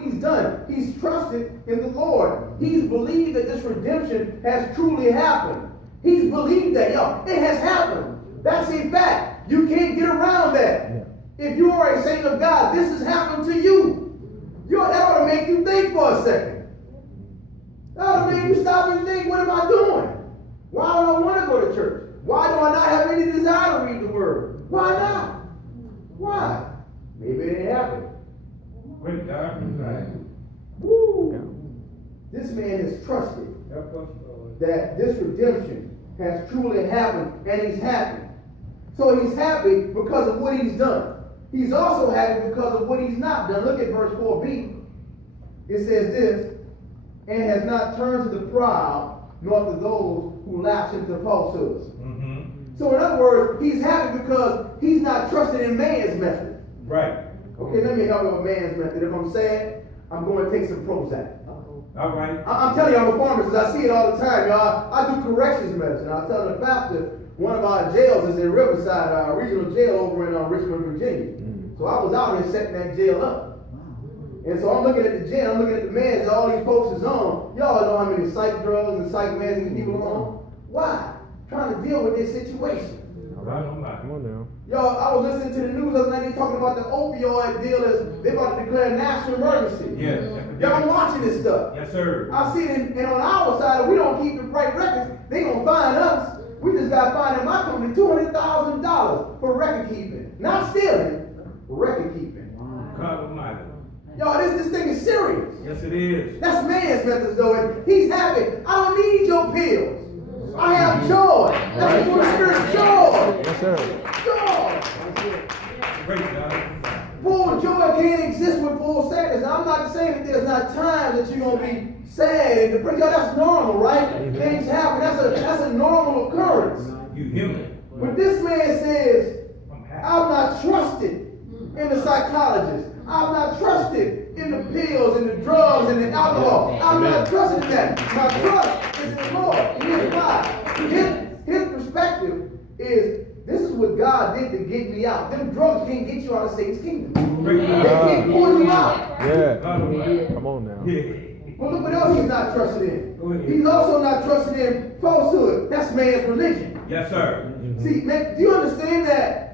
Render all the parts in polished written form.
what he's done. He's trusted in the Lord. He's believed that this redemption has truly happened. He's believed that, y'all. It has happened. That's a fact. You can't get around that. Yeah. If you are a saint of God, this has happened to you. That ought to make you think for a second. That ought to make you stop and think, what am I doing? Why don't I want to go to church? Why do I not have any desire to read the word? Why not? Why? Maybe it ain't happened. Great God. Right. Woo. This man has trusted that this redemption has truly happened, and he's happy. So he's happy because of what he's done. He's also happy because of what he's not done. Look at verse 4b. It says this, and has not turned to the proud, nor to those who lapse into falsehoods. Mm-hmm. So in other words, he's happy because he's not trusting in man's method. Right. Okay, let me help you with man's method. If I'm sad, I'm going to take some Prozac. All right. I'm telling you, I'm a pharmacist. I see it all the time, y'all. I do corrections medicine. I was telling the pastor, one of our jails is in Riverside, our regional jail over in Richmond, Virginia. So I was out here setting that jail up. And so I'm looking at the jail, I'm looking at the meds that all these folks is on. Y'all know how many psych drugs and psych meds these people are on? Why? Trying to deal with this situation. All right, come on now. Y'all, I was listening to the news the other night, they talking about the opioid dealers. They about to declare a national emergency. Yeah. Y'all watching this stuff. Yes, sir. I see it, and on our side, if we don't keep the right records, they gonna fine us. We just got fined in my company $200,000 for record keeping. Not stealing, record keeping. God Almighty. Y'all, this thing is serious. Yes, it is. That's man's methods, though. And he's happy. I don't need your pills. I have joy. That's the Holy Spirit. Joy. Yes, sir. Joy. Great God. Full joy can't exist with full sadness. Now, I'm not saying that there's not times that you're going to be sad and depressed. Y'all, that's normal, right? Things happen. That's a normal occurrence. You human. But this man says, I've not trusted in the psychologist. I've not trusted in the pills and the drugs and the alcohol. I'm not trusting in that. My trust is in the Lord. And here's why. His perspective is, this is what God did to get me out. Them drugs can't get you out of Satan's kingdom. They can't pull you out. Yeah. Come on now. But look what else he's not trusting in. He's also not trusting in falsehood. That's man's religion. Yes, sir. Mm-hmm. See, man, do you understand that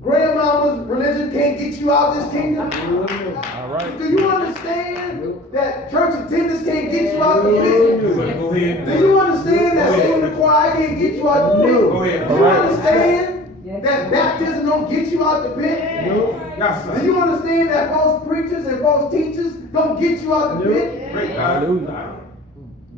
grandmama's religion can't get you out of this kingdom? All right. Do you understand that church attendance can't get you out of the religion? Go ahead. Do you understand that singing the choir can't get you out of the pit? Go ahead. Do you understand that baptism don't get you out the pit? Yes, sir. Do you understand that false preachers and false teachers don't get you out the pit? Great God.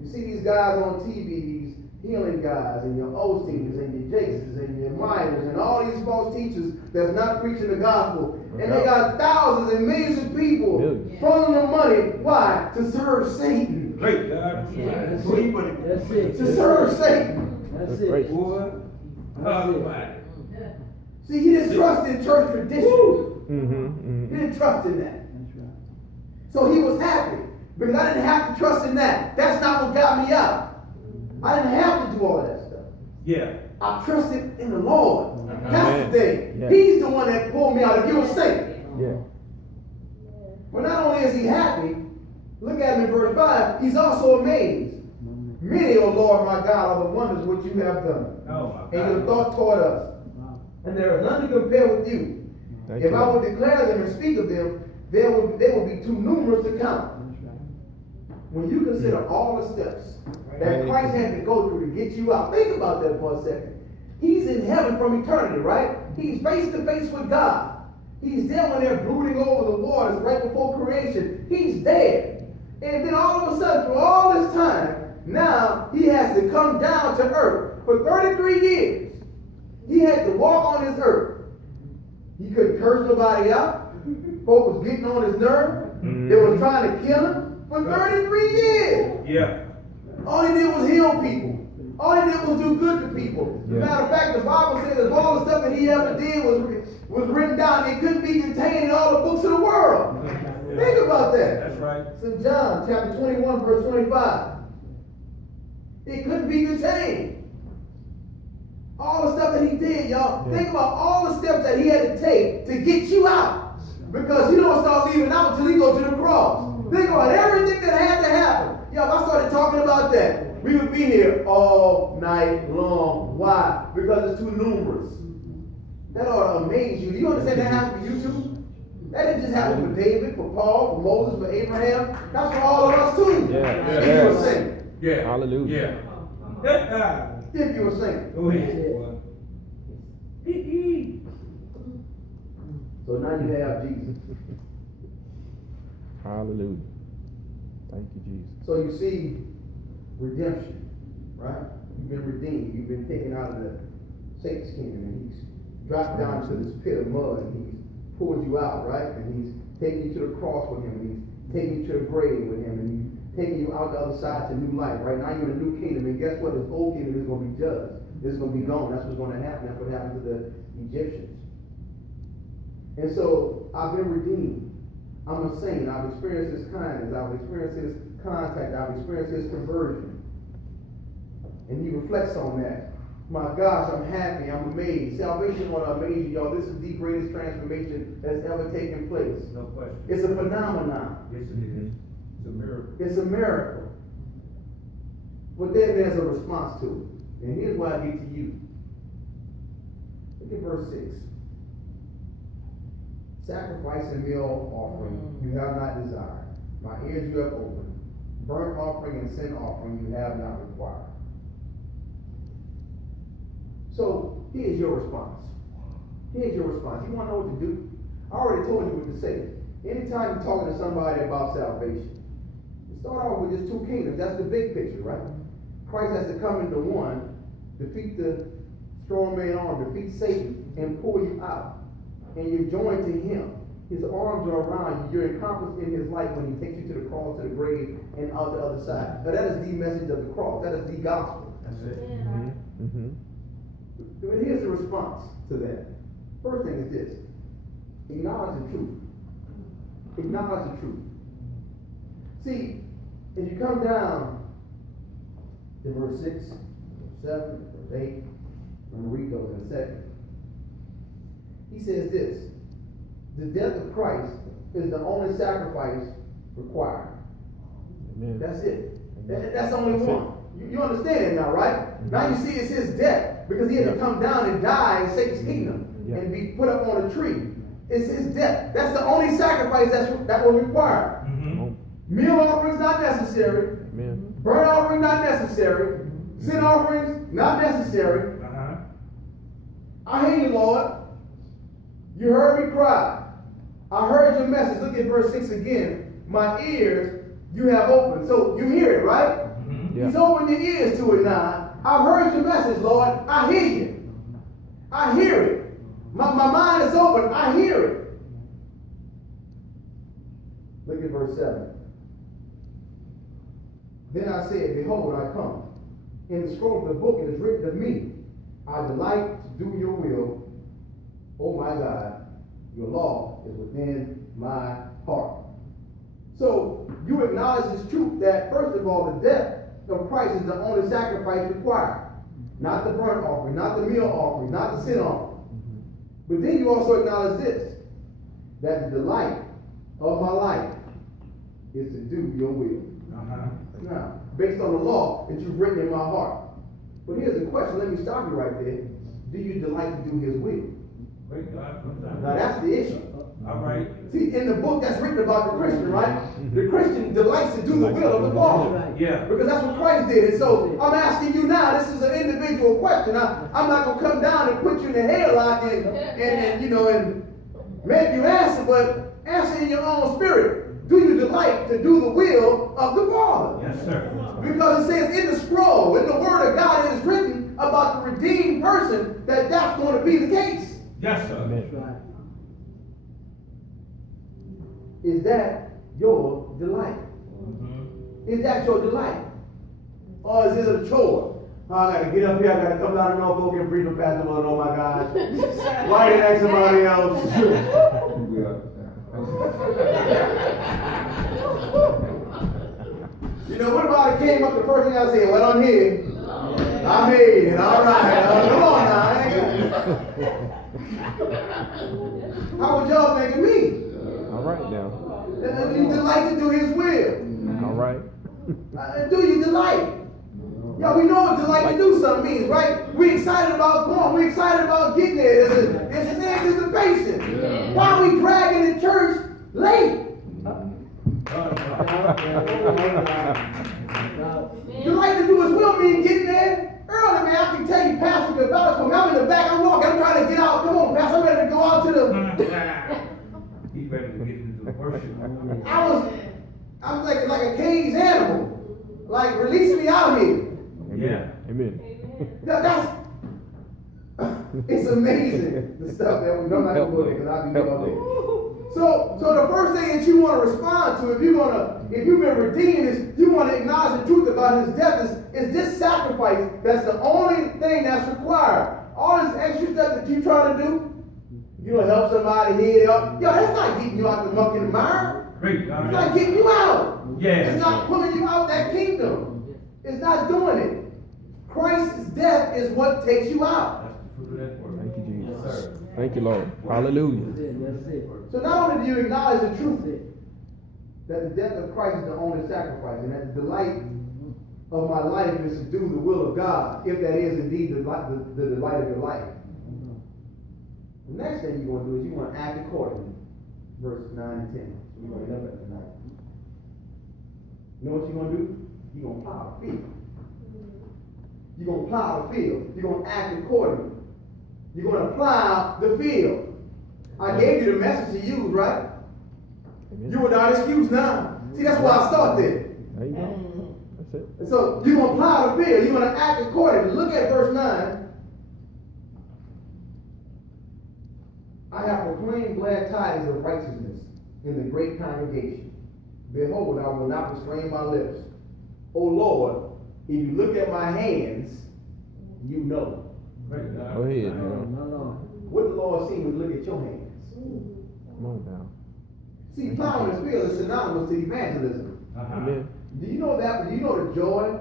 You see these guys on TV, these healing guys, and your Osteens, and your Jakeses, and your Myers, and all these false teachers that's not preaching the gospel. And they got thousands and millions of people throwing them money. Why? To serve Satan. Great God. That's it. To serve Satan. That's it. Boy. Almighty. See, he didn't trust in church tradition. He didn't trust in that. That's right. So he was happy. Because I didn't have to trust in that. That's not what got me out. I didn't have to do all that stuff. Yeah. I trusted in the Lord. That's the thing. Yeah. He's the one that pulled me out. If you're safe. Yeah. But not only is he happy, look at him in verse 5, he's also amazed. Many, O Lord my God, are the wonders which you have done. Oh, And your thought toward us. And there is none to compare with you. If I would declare them and speak of them, they will be too numerous to count. When you consider all the steps that Christ had to go through to get you out, think about that for a second. He's in heaven from eternity, right? He's face to face with God. He's there when they're brooding over the waters right before creation. He's there. And then all of a sudden, for all this time, now he has to come down to earth. For 33 years, he had to walk on this earth. He couldn't curse nobody out. Folk was getting on his nerve. They were trying to kill him. For 33 years. Yeah. All he did was heal people. All he did was do good to people. As a matter of fact, the Bible says that all the stuff that he ever did was written down. It couldn't be contained in all the books of the world. Think about that. That's right. It's in John chapter 21, verse 25. It couldn't be contained. All the stuff that he did, y'all. Think about all the steps that he had to take to get you out. Because you don't start leaving out until he goes to the cross. started talking about that, we would be here all night long. Why? Because it's too numerous. That ought to amaze you. Do you understand that happened for you too? That didn't just happen for David, for Paul, for Moses, for Abraham. That's for all of us too. Yeah. If you were saying. Yeah. Hallelujah. Yeah. If you were saying. Go ahead. So now you have Jesus. Hallelujah. Thank you, Jesus. So you see redemption, right? You've been redeemed. You've been taken out of the Satan's kingdom, and he's dropped down to this pit of mud, and he's pulled you out, right? And he's taking you to the cross with him, and he's taking you to the grave with him, and he's taking you out the other side to new life. Right now you're in a new kingdom, and guess what? This old kingdom is going to be judged. This is going to be gone. That's what's going to happen. That's what happened to the Egyptians. And so I've been redeemed. I'm a saint. I've experienced his kindness. I've experienced his contact. I've experienced his conversion. And he reflects on that. My gosh, I'm happy. I'm amazed. Salvation ought to amaze you, y'all. This is the greatest transformation that's ever taken place. No question. It's a phenomenon. Yes, it is. It's a miracle. It's a miracle. But then there's a response to it. And here's what I get to you. Look at verse 6. Sacrifice and meal offering you have not desired. My ears you have opened. Burnt offering and sin offering you have not required. So here's your response. Here's your response. You want to know what to do? I already told you what to say. Anytime you're talking to somebody about salvation, you start off with just two kingdoms. That's the big picture, right? Christ has to come into one, defeat the strong man arm, defeat Satan, and pull you out. And you're joined to him. His arms are around you. You're encompassed in his light when he takes you to the cross, to the grave, and out the other side. Now that is the message of the cross. That is the gospel. That's it. But here's the response to that. First thing is this. Acknowledge the truth. Acknowledge the truth. See, if you come down to verse 6, verse 7, verse 8, I'm going to read those in a second. He says this. The death of Christ is the only sacrifice required. Amen. That's it. That's only one. You understand it now, right? Now you see it's his death, because he had to come down and die in Satan's kingdom and be put up on a tree. It's his death. That's the only sacrifice that was required. Meal offerings not necessary. Amen. Burnt offering not necessary. Sin offerings not necessary. I hear you, Lord. You heard me cry. I heard your message. Look at verse 6 again. My ears you have opened. So you hear it, right? Yeah. He's opened your ears to it now. I've heard your message, Lord. I hear you. I hear it. My mind is open. I hear it. Look at verse 7. Then I said, behold, I come. In the scroll of the book it is written of me. I delight to do your will. Oh my God, your law is within my heart. So you acknowledge this truth that, first of all, the death of Christ is the only sacrifice required. Not the burnt offering, not the meal offering, not the sin offering. But then you also acknowledge this, that the delight of my life is to do your will. Now, based on the law that you've written in my heart. But here's the question, let me stop you right there. Do you delight to do his will? Now that's the issue. All right. See, in the book that's written about the Christian, right? The Christian delights to do the will of the Father. Yeah. Because that's what Christ did. And so I'm asking you now, this is an individual question. I'm not going to come down and put you in the headlock and make you answer, but answer in your own spirit. Do you delight to do the will of the Father? Yes, sir. Because it says in the scroll, in the Word of God, it is written about the redeemed person that that's going to be the case. Yes, sir. Amen. Is that your delight? Is that your delight? Or is it a chore? Oh, I got to get up here, I got to come down to Norfolk and preach for Pastor Brent. Oh my gosh. Why didn't I ask somebody else? You know, what if I came up the first thing I said, well, I'm here. I made it. All right. Come on now. How would y'all think of me? All right now. You delight to do his will. All right. Do you delight? Yeah, we know what delight to do something means, right? We're excited about going. We're excited about getting there. There's an anticipation. Yeah. Why are we dragging the church late? Delight to do his will mean getting there early, man. I can tell you, Pastor, the vouch for me. I'm in the back. I'm walking. I'm trying to get out. Come on, Pastor. I'm ready to go out to the. He's ready to get into the worship. I'm like a caged animal. Like, release me out here. Yeah. Amen. It's amazing the stuff that we don't have to go there because I'll be here all day. So the first thing that you want to respond to, if you've been redeemed, is you want to acknowledge the truth about his death. Is this sacrifice that's the only thing that's required? All this extra stuff that you trying to do, you know, help somebody head up. Yo, that's not getting you out the muck and the mire. Great. It's not getting you out. Yeah. It's not pulling you out that kingdom. It's not doing it. Christ's death is what takes you out. That's the fruit of that word. Thank you, Jesus. Yes, sir. Thank you, Lord. Hallelujah. So not only do you acknowledge the truth that the death of Christ is the only sacrifice, and that the delight of my life is to do the will of God, if that is indeed the delight of your life. The next thing you're going to do is you're going to act accordingly. Verse 9 and 10. So we're going to end up at tonight. You know what you're going to do? You're going to plow the field. You're going to plow the field. You're going to act accordingly. You're going to plow the field. I gave you the message to use, right? Amen. You without excuse now. See, that's why I started. There you go. That's it. And so you're going to plow the field. You're going to act accordingly. Look at verse 9. I have proclaimed glad tidings of righteousness in the great congregation. Behold, I will not restrain my lips. O Lord, if you look at my hands, you know. Go ahead, man. What the Lord seen when you look at your hands? Come on now. See, plowing the field is synonymous to evangelism. Amen. Do you know that? Do you know the joy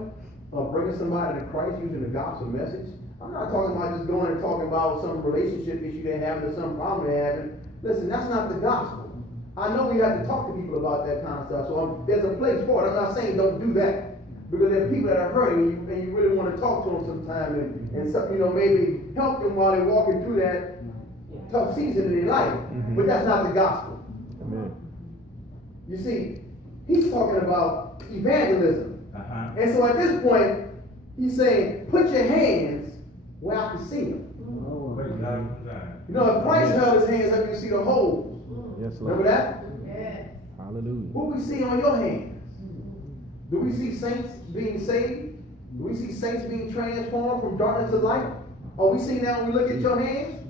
of bringing somebody to Christ using the gospel message? I'm not talking about just going and talking about some relationship issue they're having or some problem they're having. Listen, that's not the gospel. I know we have to talk to people about that kind of stuff, so there's a place for it. I'm not saying don't do that. Because there are people that are hurting and you really want to talk to them sometime and some, you know, maybe help them while they're walking through that tough season in their life. Mm-hmm. But that's not the gospel. Amen. You see, he's talking about evangelism. And so at this point, he's saying, put your hands where I can see them. You know, if Christ held his hands up, you see the holes. Yes, Lord. Remember that? Yes. Hallelujah. What we see on your hands? Do we see saints being saved? Do we see saints being transformed from darkness to light? Are we seeing that when we look at your hands?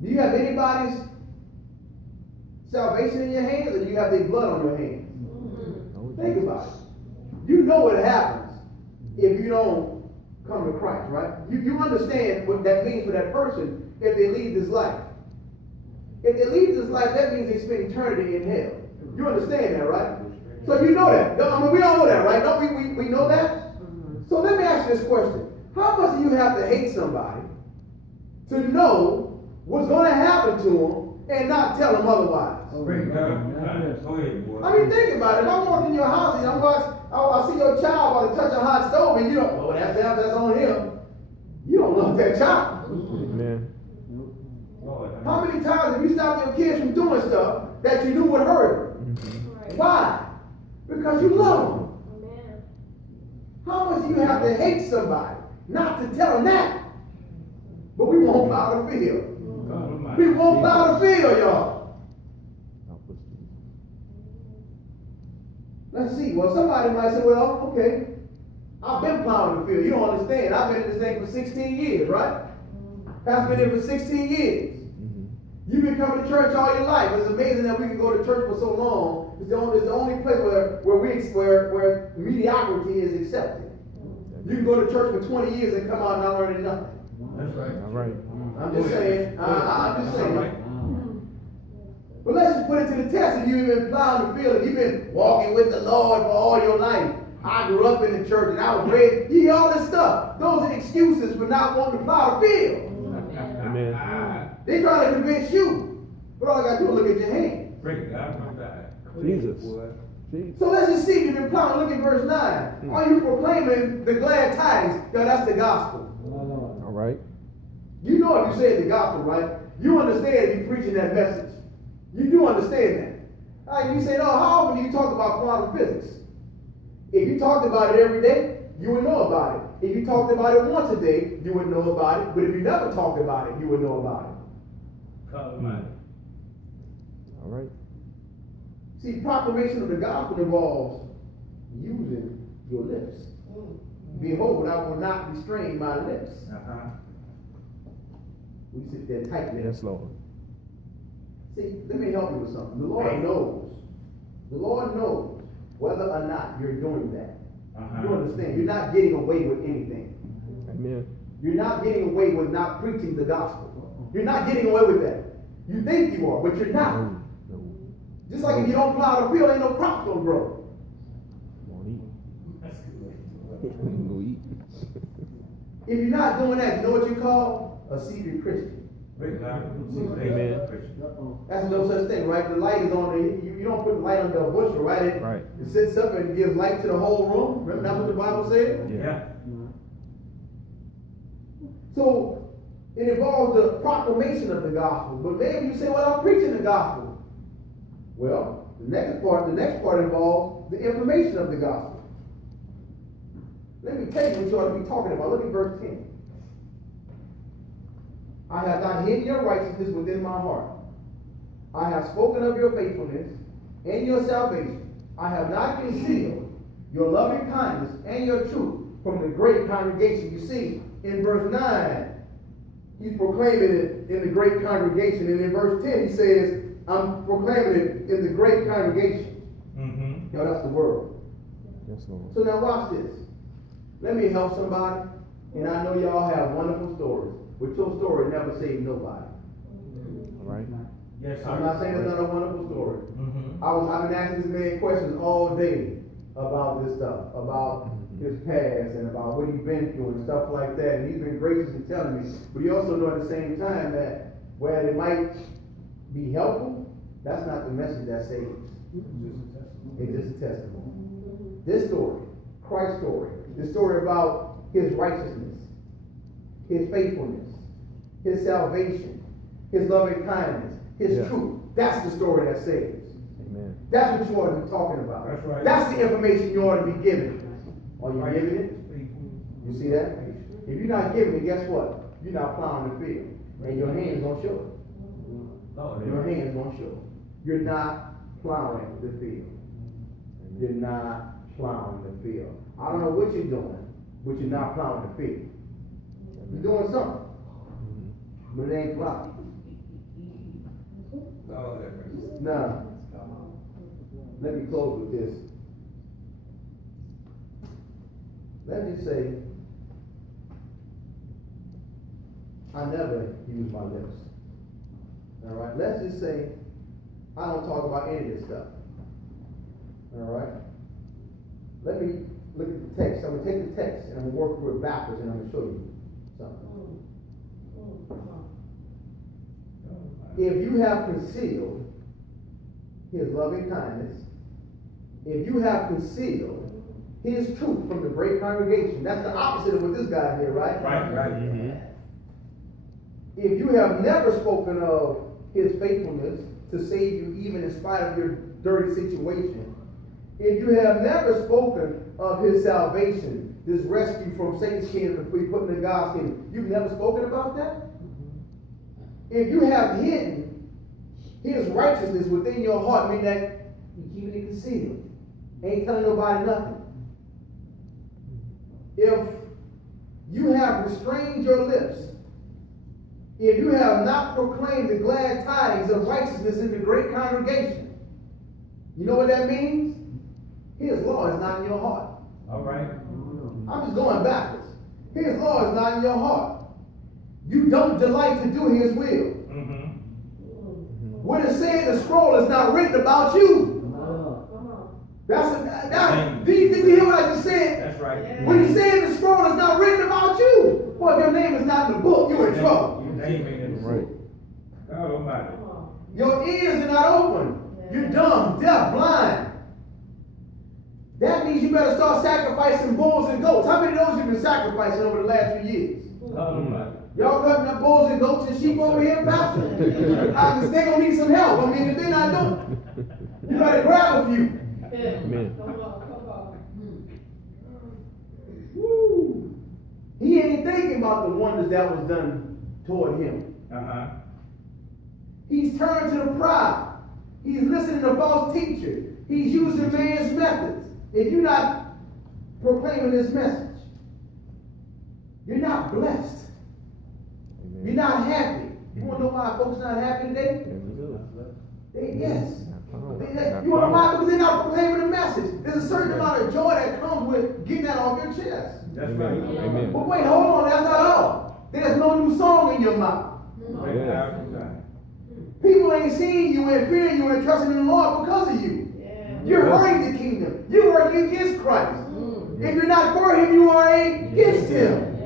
Do you have anybody's salvation in your hands, or do you have their blood on your hands? Think about it. You know what happens if you don't come to Christ, right? You understand what that means for that person if they leave this life. If they leave this life, that means they spend eternity in hell. You understand that, right? So you know that. I mean, we all know that, right? Don't we know that? So let me ask you this question. How much do you have to hate somebody to know what's going to happen to them and not tell them otherwise? Go ahead, boy. I mean, think about it. If I walk in your house and I see your child about to touch a hot stove and you don't, oh, that's on him. You don't love that child. Amen. How many times have you stopped your kids from doing stuff that you knew would hurt them? Mm-hmm. Why? Because you love them. Amen. How much do you have to hate somebody not to tell them that? But we won't plow the field. We won't plow the field, y'all. Let's see. Well, somebody might say, well, okay, I've been plowing the field. You don't understand. I've been in this thing for 16 years, right? Pastor's been here for 16 years. You've been coming to church all your life. It's amazing that we can go to church for so long. It's the only place where mediocrity is accepted. You can go to church for 20 years and come out not learning nothing. That's right. All right. I'm just saying. I'm just saying. But let's just put it to the test. If you've been plowing the field, if you've been walking with the Lord for all your life. I grew up in the church and I was raised. You hear all this stuff. Those are excuses for not wanting to plow the field. Amen. They trying to convince you. But all I got to do is look at your hands. Break God, my God. Jesus. See? So let's just see if you've been plowing. Look at verse 9. Are you proclaiming the glad tidings? Yo, that's the gospel. All right. You know if you say the gospel, right? You understand if you're preaching that message. You do understand that. All right, you say, no, how often do you talk about quantum physics? If you talked about it every day, you would know about it. If you talked about it once a day, you would know about it. But if you never talked about it, you would know about it. All right. See, proclamation of the gospel involves using your lips. Behold, I will not restrain my lips. We sit there tightly. Yes, Lord. See, let me help you with something. The Lord knows. The Lord knows whether or not you're doing that. You understand? You're not getting away with anything. Amen. You're not getting away with not preaching the gospel. You're not getting away with that. You think you are, but you're not. No. Just like if you don't plow the field, ain't no crops gonna grow. Won't eat. Go eat. If you're not doing that, you know what you call a secret Christian. Amen. That's no such thing, right? The light is on. You don't put the light under a bushel, right? Right. It sits up and gives light to the whole room. Remember that's what the Bible said? Yeah. So it involves the proclamation of the gospel. But maybe you say, well, I'm preaching the gospel. Well, the next part involves the information of the gospel. Let me tell you what you ought to be talking about. Look at verse 10. I have not hidden your righteousness within my heart. I have spoken of your faithfulness and your salvation. I have not concealed your loving kindness and your truth from the great congregation. You see, in verse 9, he's proclaiming it in the great congregation. And in verse 10, he says, I'm proclaiming it in the great congregation. Yo, that's the word. Yes, Lord. So now watch this. Let me help somebody. And I know y'all have wonderful stories. But your story never saved nobody. All right. Yes, I'm not saying it's not a wonderful story. I've been asking this man questions all day about this stuff, about his past and about what he's been through and stuff like that. And he's been gracious in telling me. But he also knows at the same time that where it might be helpful, that's not the message that saves. It's just a testimony. This story, Christ's story, the story about his righteousness, his faithfulness, his salvation, his loving kindness, his truth. That's the story that saves. Amen. That's what you ought to be talking about. That's right. That's the information you ought to be giving. Are you giving it? You see that? If you're not giving it, guess what? You're not plowing the field. And your hands gonna show it. Your hands gonna show it. You're not plowing the field. You're not plowing the field. I don't know what you're doing, but you're not plowing the field. You're doing something, but it ain't plowing. Now, let me close with this. Let's just say, I never use my lips. All right? Let's just say, I don't talk about any of this stuff. All right? Let me look at the text. I'm going to take the text and I'm going to work through it backwards and I'm going to show you something. If you have concealed his loving kindness, if you have concealed his truth from the great congregation, that's the opposite of what this guy did, right? Right. If you have never spoken of his faithfulness to save you even in spite of your dirty situation, if you have never spoken of his salvation, this rescue from Satan's kingdom and be put in the God's kingdom, you've never spoken about that? If you have hidden his righteousness within your heart, meaning that you're keeping it concealed, ain't telling nobody nothing. If you have restrained your lips, if you have not proclaimed the glad tidings of righteousness in the great congregation, you know what that means? His law is not in your heart. All right. I'm just going backwards. His law is not in your heart. You don't delight to do his will. What it said in the scroll is not written about you. Did you hear what I just said? That's right. When he said in the scroll is not written about you. Boy, if your name is not in the book, you're in trouble. Your name ain't in the book. God Almighty. Your ears are not open. You're dumb, deaf, blind. means you better start sacrificing bulls and goats. How many of those you've been sacrificing over the last few years? Y'all cutting up bulls and goats and sheep over here, Pastor? Because they're going to need some help. I mean, if they're not doing it, you better grab a few. Amen. Woo. He ain't thinking about the wonders that was done toward him. He's turned to the proud. He's listening to false teachers. He's using man's methods. If you're not proclaiming this message, you're not blessed. Amen. You're not happy. You want to know why folks not happy today? Yes. You want to know why? Because they're not proclaiming the message. There's a certain amount of joy that comes with getting that off your chest. That's right. Amen. But wait, hold on. That's not all. There's no new song in your mouth. Yes. People ain't seeing you and fearing you and trusting in the Lord because of you. You're hurting the kingdom. You're working against Christ. If you're not for him, you are against him.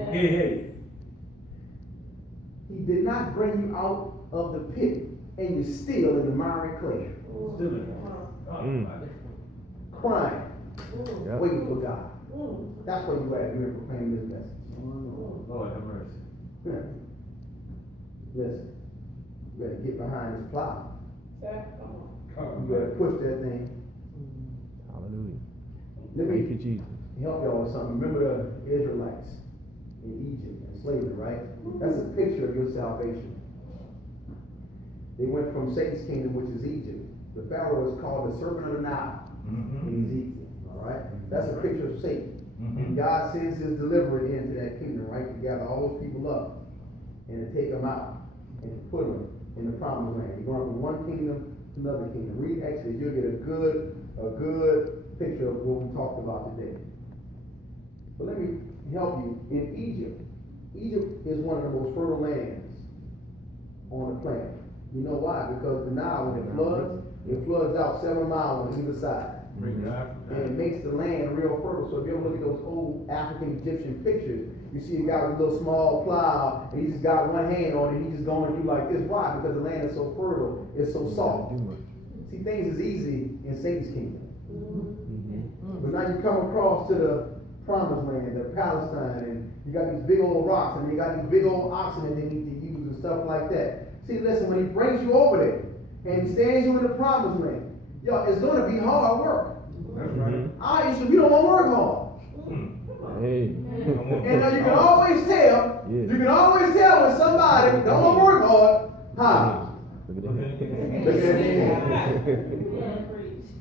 He did not bring you out of the pit and you're still in the miry clay. Crying. Yep. Waiting for God. That's where you at. You're proclaiming this message. Lord have mercy. Listen. You better get behind this plow. You better push that thing. Hallelujah. Let Thank you, me Jesus. help y'all with something. Remember the Israelites in Egypt and slavery, right? That's a picture of your salvation. They went from Satan's kingdom, which is Egypt. The Pharaoh is called the servant of the Nile in Ezekiel. All right? That's a picture of Satan. And God sends his deliverer into that kingdom, right? To gather all those people up and to take them out and to put them in the promised land. You're going from one kingdom to another kingdom. Read Exodus, you'll get a good picture of what we talked about today. But let me help you. In Egypt, Egypt is one of the most fertile lands on the planet. You know why? Because the Nile, when it floods out 7 miles on either side. And it makes the land real fertile. So if you ever look at those old African Egyptian pictures, you see a guy with a little small plow, and he just got one hand on it, and he's just going through like this. Why? Because the land is so fertile, it's so soft. See, things is easy in Satan's kingdom. But now you come across to the promised land, the Palestine, and you got these big old rocks, and you got these big old oxen that they need to use and stuff like that. See, listen, when he brings you over there, and he stands you in the promised land, yo, it's going to be hard work. That's right. Obviously, we don't want to work hard. Hey. And now you can always tell, Yeah. you can always tell when somebody don't want to work hard, huh? Look at that. Look at that hand.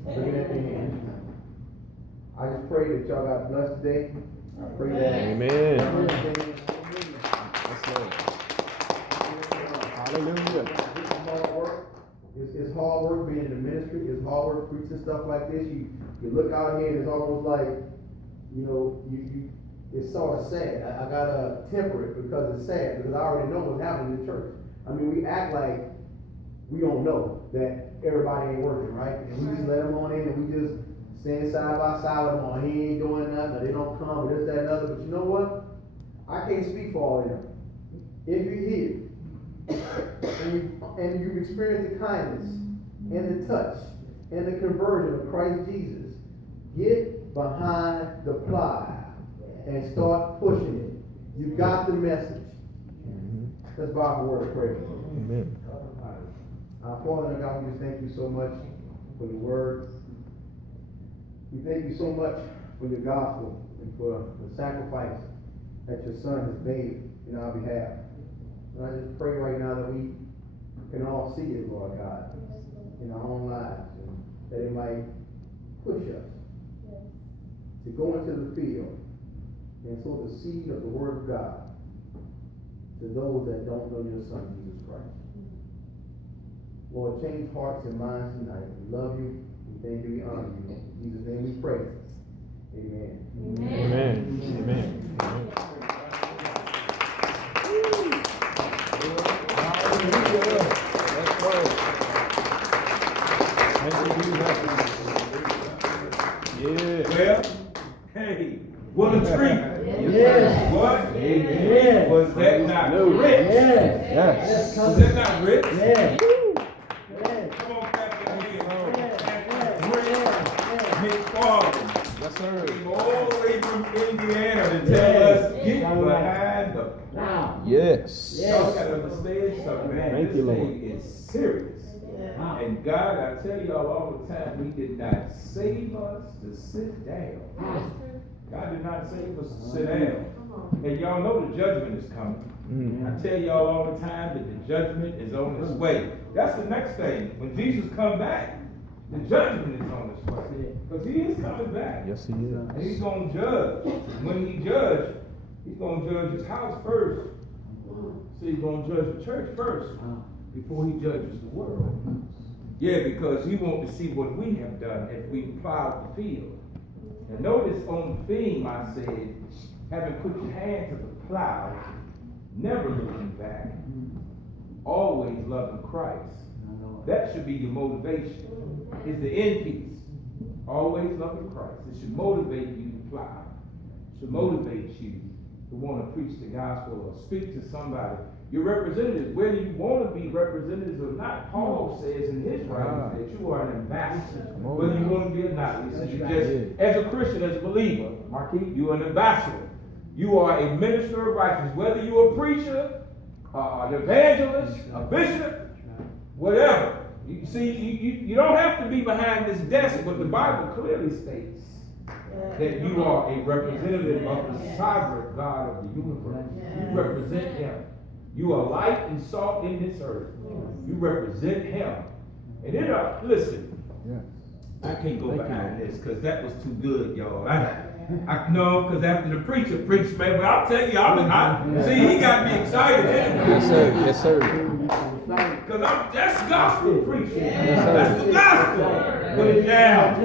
Look at that hand. I just pray that y'all got blessed today. I pray that. Amen. Yes, Lord. Hallelujah. It's hard work. It's hard work being in the ministry. It's hard work preaching stuff like this. You look out here and it's almost like, you know, it's sort of sad. I gotta temper it because it's sad, because I already know what's happening in the church. I mean, we act like we don't know that everybody ain't working, right? And we just let them on in and we just stand side by side with them on. He ain't doing nothing, or they don't come, or this, that, and other. But you know what? I can't speak for all of them. If you're here and you've experienced the kindness and the touch and the conversion of Christ Jesus, get behind the plow and start pushing it. You got the message. Let's bow for a word of prayer. Amen. Father and God, we just thank you so much for the word. We thank you so much for your gospel and for the sacrifice that your son has made in our behalf. And I just pray right now that we can all see it, Lord God, in our own lives, and that it might push us to go into the field and sow the seed of the word of God to those that don't know your son, Jesus Christ. Lord, change hearts and minds tonight. We love you. We thank you. We honor you. In Jesus' name we pray. Amen. Amen. Amen. Amen. Let's go. Thank you, Jesus. Yeah. Well, hey, what a treat. Yes. What? Amen. Was that not rich? Yes. Was that not rich? Yes. Come on, Pastor McFarland. Yes, sir. Came all the way from Indiana to tell us, get behind the plow. Yes. Y'all gotta understand something, man. Thank This you, Lord. thing is serious. And God, I tell y'all all the time, He did not save us to sit down. God did not save us to sit down. And y'all know the judgment is coming. I tell y'all all the time that the judgment is on its way. That's the next thing. When Jesus comes back, the judgment is on its way. Because He is coming back. Yes, He is. And He's going to judge. When He judges, He's going to judge His house first. So He's going to judge the church first before He judges the world. Yeah, because He wants to see what we have done if we plowed the field. And notice on the theme I said, having put your hand to the plow, never looking back, always loving Christ. That should be your motivation. It's the end piece. Always loving Christ. It should motivate you to plow. It should motivate you to want to preach the gospel or speak to somebody. Your representatives, whether you want to be representatives or not, Paul says in his writings that you are an ambassador. Whether you want to be or not, you just, as a Christian, as a believer, Marquis, you are an ambassador. You are a minister of righteousness. Whether you're a preacher, an evangelist, a bishop, whatever. You see, you don't have to be behind this desk, but the Bible clearly states that you are a representative of the sovereign God of the universe. You represent Him. You are light and salt in this earth. You represent Him. And then, listen, I can't go behind this because that was too good, y'all. I know, because after the preacher preached, man, but I'll tell you, see, he got me excited. Yes, sir. Yes, sir. Because that's gospel preaching. Yes, That's the gospel. Put it down.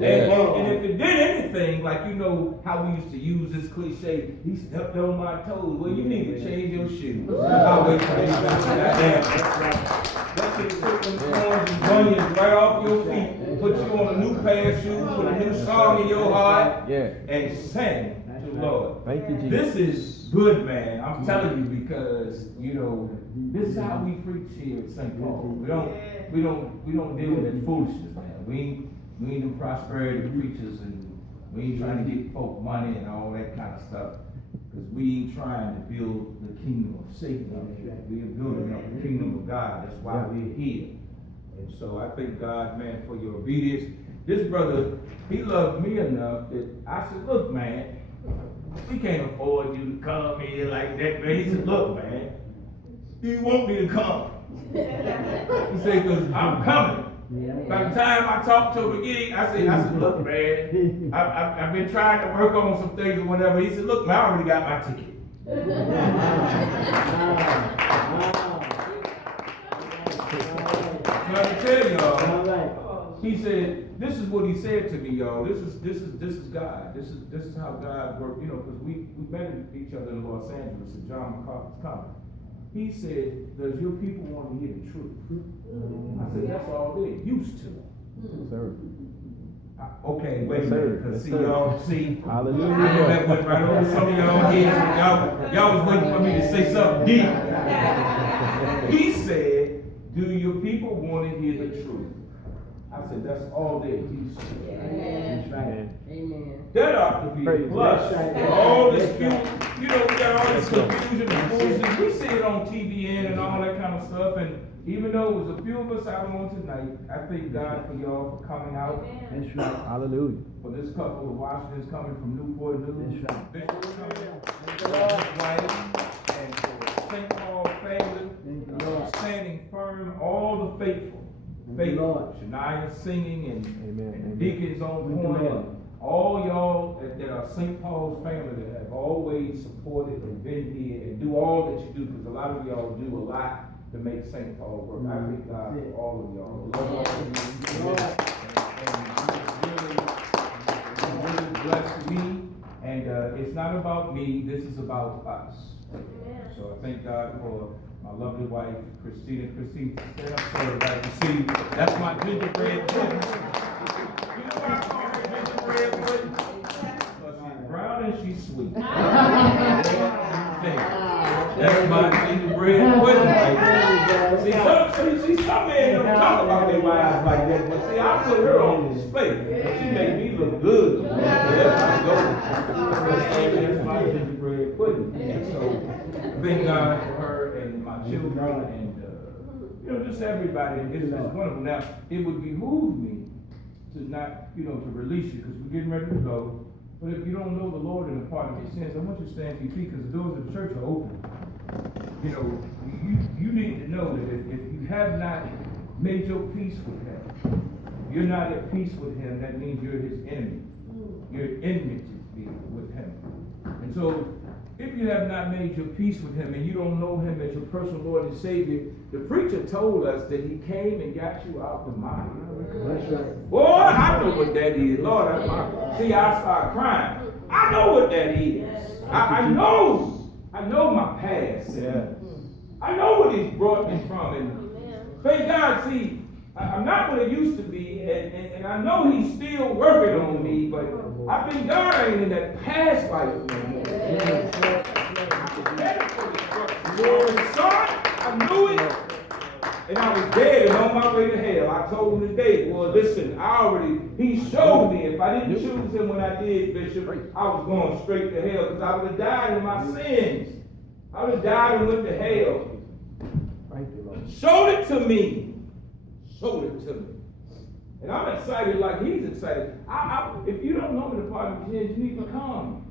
Yeah. And if it did anything, like you know how we used to use this cliche, he stepped on my toes. Well, you need to change your shoes. I'll wait till you that should put them corns and bunions right off your feet, put you on a new pair of shoes, put a new song in your heart, and sing to the Lord. Thank you, Jesus. This is good, man. I'm telling you, because you know this is how we preach here at St. Paul. We don't deal with that foolishness, man. We ain't them prosperity preachers, and we ain't trying to get folk money and all that kind of stuff. Because we ain't trying to build the kingdom of Satan. We are building up the kingdom of God. That's why we're here. And so I thank God, man, for your obedience. This brother, he loved me enough that I said, look, man, we can't afford you to come here like that, man. He said, look, man, do you want me to come? He said, because I'm coming. By the time I talked to him again, I said, look, man, I've been trying to work on some things or whatever. He said, look, man, I already got my ticket. So I can tell y'all, he said, this is what he said to me, y'all. This is God. This is how God works, you know, because we met each other in Los Angeles at John MacArthur's conference. He said, does your people want to hear the truth? I said, that's all they're used to. Sir. Okay, wait a minute, because see, y'all, see, Hallelujah. I know that went right over some of y'all heads. Y'all was waiting for me to say something deep. He said, do your people want to hear the truth? I said, that's all they're used to. Amen. That ought to be a plus. All this, you know, we got all this confusion and foolishness. We see it on TVN and all that kind of stuff. And even though it was a few of us out on tonight, I thank God for y'all for coming out. That's right. Hallelujah. For this couple of Washingtons coming from Newport News. That's right. Bishop coming from his wife. And for St. Paul family, standing firm, all the faithful. Shania singing and deacons on point, and all y'all that are St. Paul's family that have always supported and been here and do all that you do, because a lot of y'all do a lot to make St. Paul work. I thank God for all of y'all. Love all of you. Really blessed me, and it's not about me. This is about us. So I thank God for my lovely wife, Christina. Christine, stand up so everybody can see you. That's my gingerbread pudding. You know why I call her gingerbread pudding? Because she's brown and she's sweet. That's my gingerbread pudding right there. See, some men don't talk about their wives like that, but see, I put her on display. She made me look good. And just everybody, it's wonderful. Now, it would behoove me to not, to release you, because we're getting ready to go. But if you don't know the Lord and the pardon of your sins, I want you to stand to your feet, because the doors of the church are open. You need to know that if you have not made your peace with Him, if you're not at peace with Him, that means you're His enemy. You're at enmity with Him. And so, if you have not made your peace with Him and you don't know Him as your personal Lord and Savior, the preacher told us that He came and got you out the mind. That's right. Boy, I know what that is. Lord, I start crying. I know what that is. I know my past. I know what He's brought me from. And thank God, see, I'm not what I used to be, and I know He's still working on me, but I think God ain't in that past life no more. Son, I knew it, and I was dead and on my way to hell. I told him today, well, listen, he showed me if I didn't choose Him when I did, Bishop, I was going straight to hell, because I would have died in my sins. I would have died and went to hell. Showed it to me. Showed it to me. And I'm excited like He's excited. If you don't know the pardon of sins, you need to come.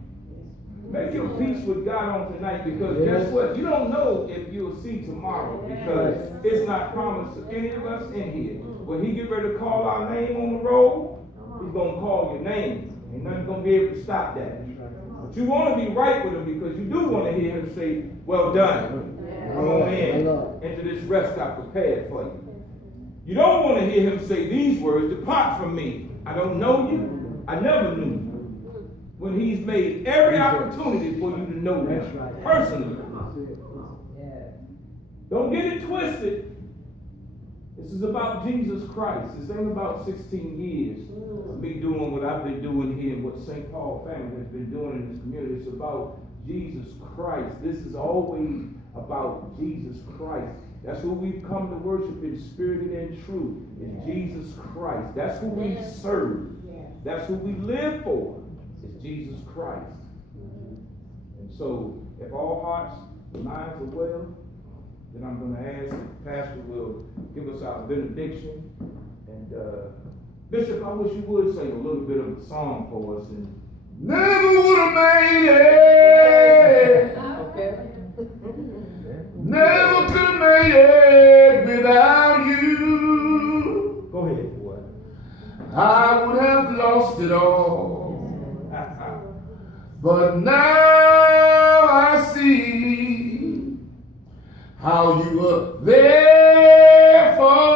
Make your peace with God on tonight, because guess what? You don't know if you'll see tomorrow, because it's not promised to any of us in here. When He get ready to call our name on the roll, He's going to call your name. Ain't nothing going to be able to stop that. But you want to be right with Him, because you do want to hear Him say, well done. Come on in into this rest I prepared for you. You don't want to hear Him say these words, depart from me. I don't know you. I never knew you. When He's made every opportunity for you to know Him personally. Don't get it twisted. This is about Jesus Christ. This ain't about 16 years of me doing what I've been doing here and what St. Paul family has been doing in this community. It's about Jesus Christ. This is always about Jesus Christ. That's who we've come to worship in spirit and in truth. It's Jesus Christ. That's who we serve. That's who we live for. It's Jesus Christ. And so, if all hearts and minds are well, then I'm going to ask if the pastor will give us our benediction. And Bishop, I wish you would sing a little bit of a song for us. And never would have made it. Okay. Never could have made it without you. go ahead, boy. I would have lost it all. But now I see how you were there for